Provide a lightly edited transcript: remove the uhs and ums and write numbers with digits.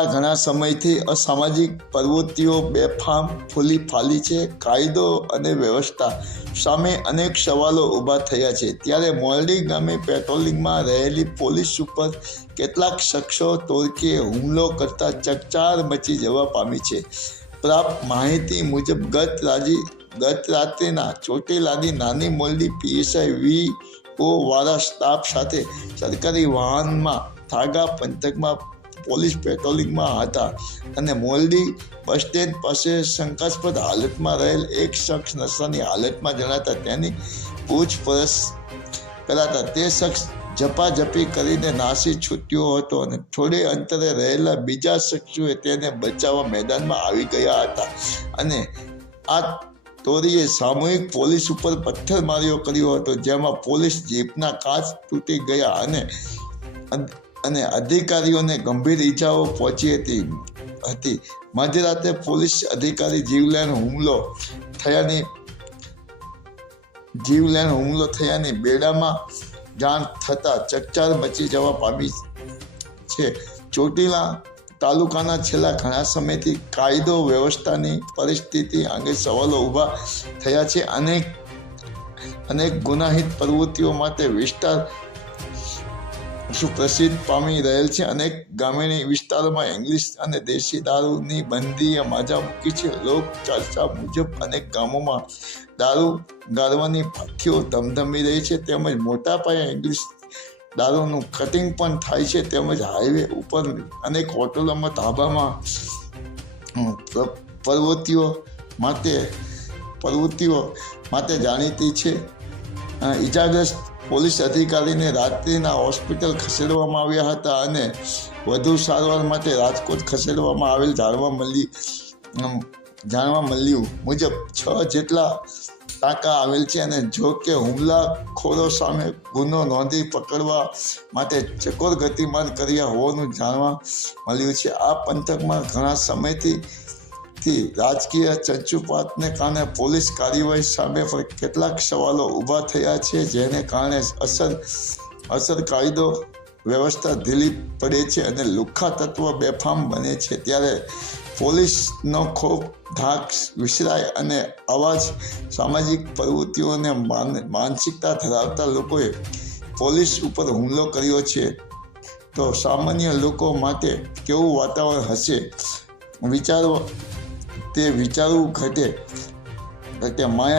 છેલ્લા ઘણા સમયથી અસામાજિક પ્રવૃત્તિઓ બેફામ ફૂલી ફાલી છે. કાયદો અને વ્યવસ્થા સામે અનેક સવાલો ઊભા થયા છે. ત્યારે મોરડી ગામે પેટ્રોલિંગમાં રહેલી પોલીસ ઉપર કેટલાક શખ્સો તોડકે હુમલો કરતા ચકચાર મચી જવા પામી છે. પ્રાપ્ત માહિતી મુજબ ગત રાત્રિના ચોટીલાની નાની મોરડી પીએસઆઈ વી.ઓ. વાળા સ્ટાફ સાથે સરકારી વાહનમાં થાગા પંથકમાં પોલીસ પેટ્રોલિંગમાં હતા અને મોરડી બસ સ્ટેન્ડ પાસે શંકાસ્પદ હાલતમાં રહેલ એક શખ્સ નશાની હાલતમાં જણાતા તેની પૂછપરછ કરાતા તે શખ્સ ઝપાઝપી કરીને નાસી છૂટ્યો હતો અને થોડે અંતરે રહેલા બીજા શખ્સોએ તેને બચાવવા મેદાનમાં આવી ગયા હતા અને આ તોરીએ સામૂહિક પોલીસ ઉપર પથ્થરમારીઓ કર્યો હતો, જેમાં પોલીસ જીપના કાચ તૂટી ગયા અને અધિકારીઓને ગંભીર ઈજાઓ પહોંચી હતી. મધરાતે પોલીસ અધિકારી જીવલેણ હુમલો થયાની બેડામાં જાણ થતાં ચકચાર મચી જવા પામી છે. ચોટીલા તાલુકાના છેલ્લા ઘણા સમયથી કાયદો વ્યવસ્થાની પરિસ્થિતિ અંગે સવાલો ઊભા થયા છે. અનેક ગુનાહિત પ્રવૃત્તિઓ માટે વિસ્તાર સુપ્રસિદ્ધ પામી રહેલ છે. અનેક ગ્રામીણ વિસ્તારોમાં ઇંગ્લિશ અને દેશી દારૂની બંધીએ માજા મૂકી છે. લોક ચર્ચા મુજબ અનેક ગામોમાં દારૂ ગાળવાની પાથીઓ ધમધમી રહી છે, તેમજ મોટા પાયે ઇંગ્લિશ દારૂનું કટિંગ પણ થાય છે. તેમજ હાઈવે ઉપર અનેક હોટલોમાં ધાબામાં પ્રવૃત્તિઓ માટે જાણીતી છે. ઈજાગ્રસ્ત પોલીસ અધિકારીને રાત્રિના હોસ્પિટલ ખસેડવામાં આવ્યા હતા અને વધુ સારવાર માટે રાજકોટ ખસેડવામાં આવેલ જાણવા મળ્યું મુજબ 6 જેટલા ટાંકા આવેલ છે અને જો કે હુમલાખોરો સામે ગુનો નોંધી પકડવા માટે ચકોર ગતિમાન કર્યા હોવાનું જાણવા મળ્યું છે. આ પંથકમાં ઘણા સમયથી રાજકીય ચંચુપાતને કારણે પોલીસ કાર્યવાહી સામે પણ કેટલાક સવાલો ઊભા થયા છે, જેને કારણે અસર કાયદો વ્યવસ્થા ઢીલી પડે છે અને લુખ્ખા તત્વો બેફામ બને છે. ત્યારે પોલીસનો ખોફ ધાક વિસરાય અને અવાજ સામાજિક પ્રવૃત્તિઓને માનસિકતા ધરાવતા લોકોએ પોલીસ ઉપર હુમલો કર્યો છે, તો સામાન્ય લોકો માટે કેવું વાતાવરણ હશે વિચારવું ઘટે માયા